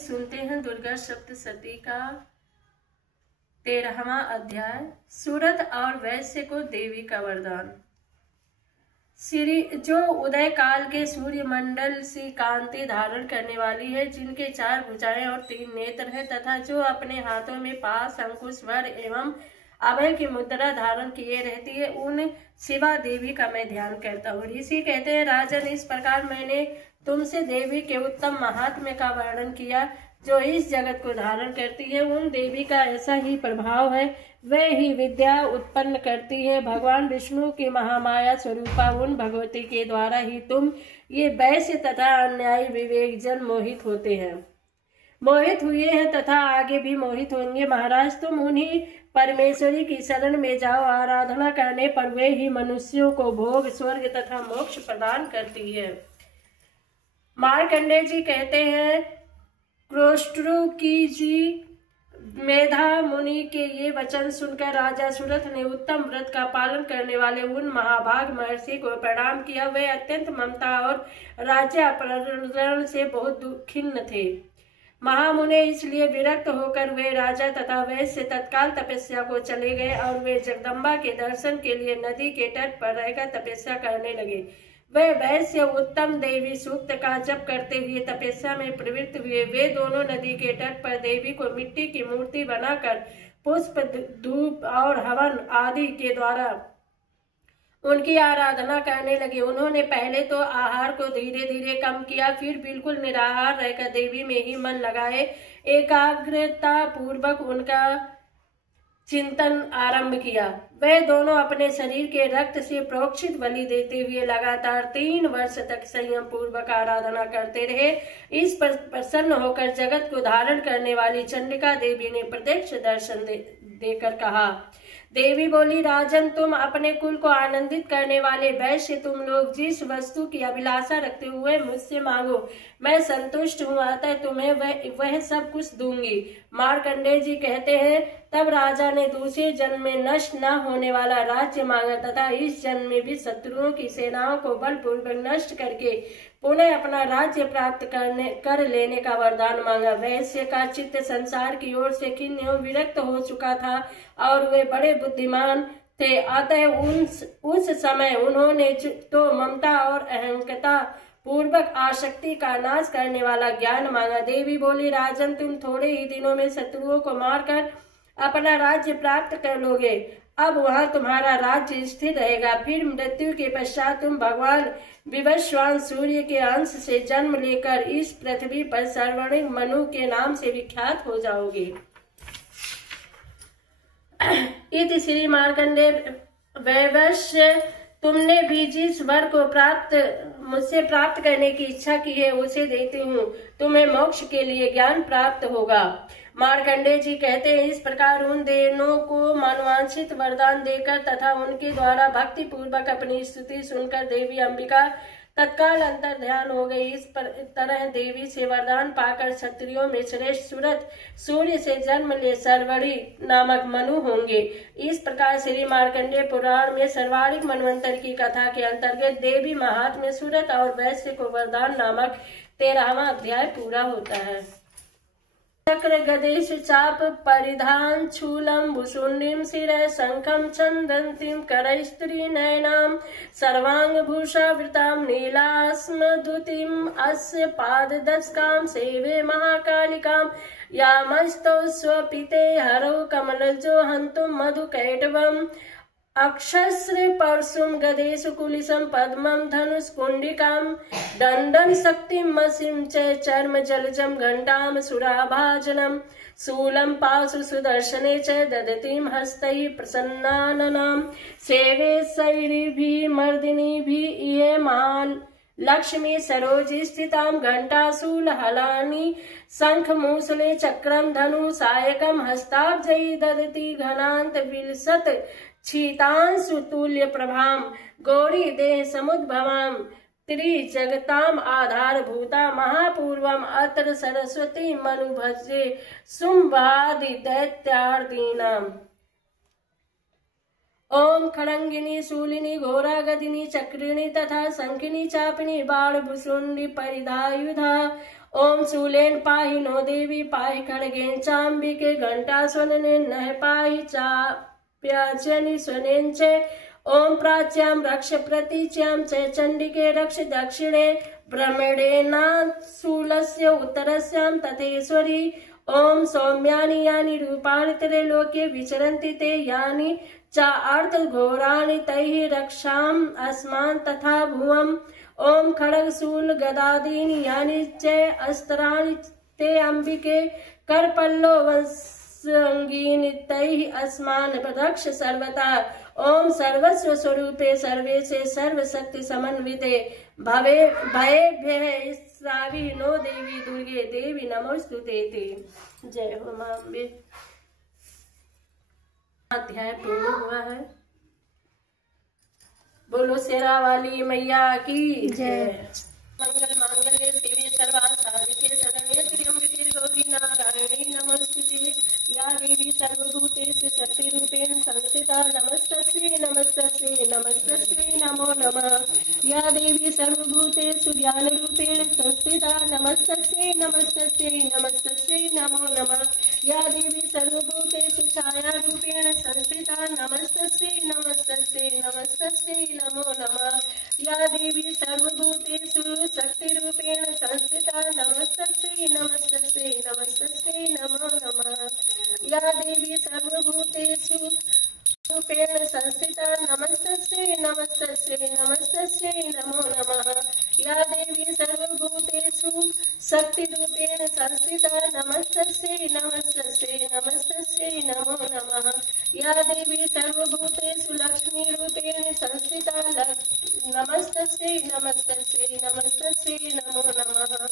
सुनते हैं दुर्गा सप्तशती का 13वां अध्याय, सूरत और वैश्य को देवी का वरदान। श्री जो उदय काल के सूर्य मंडल से कांति धारण करने वाली है, जिनके 4 भुजाएं और 3 नेत्र है, तथा जो अपने हाथों में पास, अंकुश, वर एवं अभय की मुद्रा धारण किए रहती है, उन शिवा देवी का मैं ध्यान करता हूँ। ऋषि कहते हैं, राजन, इस प्रकार मैंने तुमसे देवी के उत्तम महात्म्य का वर्णन किया, जो इस जगत को धारण करती है। उन देवी का ऐसा ही प्रभाव है, वह ही विद्या उत्पन्न करती है। भगवान विष्णु की महामाया स्वरूपा उन भगवती के द्वारा ही तुम ये वैश्य तथा अन्यायी विवेक जन मोहित होते हैं, मोहित हुए हैं तथा आगे भी मोहित होंगे। महाराज, तुम उन्हीं परमेश्वरी की शरण में जाओ। आराधना करने पर वे ही मनुष्यों को भोग, स्वर्ग तथा मोक्ष प्रदान करती है। मार्कंडेय जी कहते हैं, क्रोष्टु की जी मेधा मुनि के ये वचन सुनकर राजा सूरत ने उत्तम व्रत का पालन करने वाले उन महाभाग महर्षि को प्रणाम किया। वे अत्यंत ममता और राज्यापहरण से बहुत खिन्न थे। महामुने इसलिए विरक्त होकर वे राजा तथा वैश्य तत्काल तपस्या को चले गए और वे जगदम्बा के दर्शन के लिए नदी के तट पर रहकर तपस्या करने लगे। वे वैश्य उत्तम देवी सूक्त का जप करते हुए तपस्या में प्रवृत्त हुए। वे दोनों नदी के तट पर देवी को मिट्टी की मूर्ति बनाकर पुष्प, धूप और हवन आदि के द्वारा उनकी आराधना करने लगे। उन्होंने पहले तो आहार को धीरे धीरे कम किया, फिर बिल्कुल निराहार रहकर देवी में ही मन लगाए एकाग्रता पूर्वक उनका चिंतन आरंभ किया। वे दोनों अपने शरीर के रक्त से प्रोक्षित बलि देते हुए लगातार 3 वर्ष तक संयम पूर्वक आराधना करते रहे। इस पर प्रसन्न होकर जगत को धारण करने वाली चंडिका देवी ने प्रत्यक्ष दर्शन देकर कहा। देवी बोली, राजन, तुम अपने कुल को आनंदित करने वाले वैश्य, तुम लोग जिस वस्तु की अभिलाषा रखते हुए मुझसे मांगो, मैं संतुष्ट हूँ, अतः तुम्हें वह सब कुछ दूंगी। मार्कंडेय जी कहते हैं, तब राजा ने दूसरे जन्म में नष्ट न होने वाला राज्य मांगा तथा इस जन्म में भी शत्रुओं की सेनाओं को बलपूर्वक नष्ट करके पुनः अपना राज्य प्राप्त कर लेने का वरदान मांगा। वैश्य का चित्त संसार की ओर से खिन्न एवं विरक्त हो चुका था और वे बड़े बुद्धिमान थे, अतः उस समय उन्होंने तो ममता और अहंकता पूर्वक आसक्ति का नाश करने वाला ज्ञान मांगा। देवी बोली, राजन, तुम थोड़े ही दिनों में शत्रुओं को मारकर अपना राज्य प्राप्त कर लोगे। अब वहां तुम्हारा राज्य स्थिर रहेगा। फिर मृत्यु के पश्चात तुम भगवान विवस्वान सूर्य के अंश से जन्म लेकर इस पृथ्वी पर सर्वणिक मनु के नाम से विख्यात हो जाओगे। इति श्री मार्कंडेय वैवस्य, तुमने भी जिस वर को मुझसे प्राप्त करने की इच्छा की है, उसे देती हूँ। तुम्हें मोक्ष के लिए ज्ञान प्राप्त होगा। मार्कंडेय जी कहते हैं, इस प्रकार उन दोनों को मनवांछित वरदान देकर तथा उनके द्वारा भक्ति पूर्वक अपनी स्तुति सुनकर देवी अंबिका तत्काल अंतर ध्यान हो गई। इस तरह देवी से वरदान पाकर क्षत्रियों में श्रेष्ठ सूरत सूर्य से जन्म ले सर्वणी नामक मनु होंगे। इस प्रकार श्री मार्कंडेय पुराण में सर्वाधिक मनवंतर की कथा के अंतर्गत देवी महात्म्य सूरत और वैश्य को वरदान नामक 13वां अध्याय पूरा होता है। चक्र गदेश चाप परिधान शूलम भुषुंडीम शिरः शंखम छंदंतीम करैस्त्री नयनाम सर्वांगभूषावृताम नीलास्मद्युतिम अस्य पाददशकाम सेवे महाकालिकाम यामस्तौ स्वपिते हरौ कमलजो हन्तुम मधुकैटवम अक्षश्री परशुम गदेशु कुलिशम पद्मम धनुष कुंडिकाम दंडन शक्तिम मसिम च चर्म जलजम घंटाम सुराभाजनम शूलम पाशु सुदर्शने च ददतीम हस्तैः प्रसन्नाननाम सेवे शैरिभिः मर्दिनीभिः इहे मान लक्ष्मी सरोज स्थिताम घंटाशूल हलानि शंख मूसले चक्रम धनु सायकम हस्ताब्जयी ददती घनांत विलसत क्षीतांशु तुल्य प्रभाम गौरी देह समुद्भवाम त्रिजगताम आधार भूता महापूर्वम अत्र सरस्वती मनुभजे शुंभादि दैत्यार्दीनाम। ओम खड़ंगिनी शूलिनी घोरागदिनी चक्रिणी तथा शंखिनी चापिनी बाण भुषुंडी परिधायुधा ओम शूलेन पाहि नो देवी पाहि खड्गेन चाम्बिके घंटास्वनेन नः पाहि चाप्याच्यनि स्वनेन च ओम प्राच्यां रक्ष प्रतीच्यां च चंडिके रक्ष दक्षिणे ब्रह्मणेनाशूलस्य उत्तरस्यां तथेश्वरी ओम सौम्यानि यानि रूपाणि त्रैलोक्ये विचरन्ति ते यानि चार्थघोराणि तैः रक्षाम् अस्मान् तथा भुवम् ओम खड्गशूल गदादीनि यानि च अस्त्राणि ते अंबिके करपल्लो वंसंगीनि तैः अस्मान् रक्ष सर्वथा ओम सर्वस्व स्वरूपे सर्वेशे सर्वशक्ति समन्विते भयेभ्यः श्रावी नो देवी दुर्गे देवी नमोस्तुते ते। जय हो मां अम्बे। अध्याय पूर्ण हुआ है। बोलो शेरा वाली मैया की जय। मंगल मांगल्ये शिवे सर्वार्थ साधिके शरण्ये त्र्यंबके गौरी नारायणी नमोस्तुते। या देवी सर्वभूतेषु शक्तिरूपेण संस्थिता नमस्तस्यै नमस्तस्यै नमस्तस्यै नमो नमः। या देवी सर्वभूतेषु ज्ञानरूपेण संस्थिता नमस्तस्यै नमस्तस्यै नमस्तस्यै नमो नमः। या देवी सर्वभूतेषु छायारूपेण संस्थिता नमस्तस्यै नमस्तस्यै नमस्तस्यै नमो नमः। या देवी सर्वभूतेषु शक्तिरूपेण संस्थिता नमस्तस्यै नमस्तस्यै नमस्तस्यै नमो नमः। या देवी सर्वभूतेषु रूपेण संस्थिता नमस्तस्यै नमस्तस्यै नमस्तस्यै नमो नमः। या देवी सर्वभूतेषु शक्तिरूपेण संस्थिता नमस्तस्यै नमस्तस्यै नमस्तस्यै नमो नमः। या देवी सर्वभूतेषु लक्ष्मीरूपेण संस्थिता नमस्तस्यै नमस्तस्यै नमस्तस्यै नमो नमः।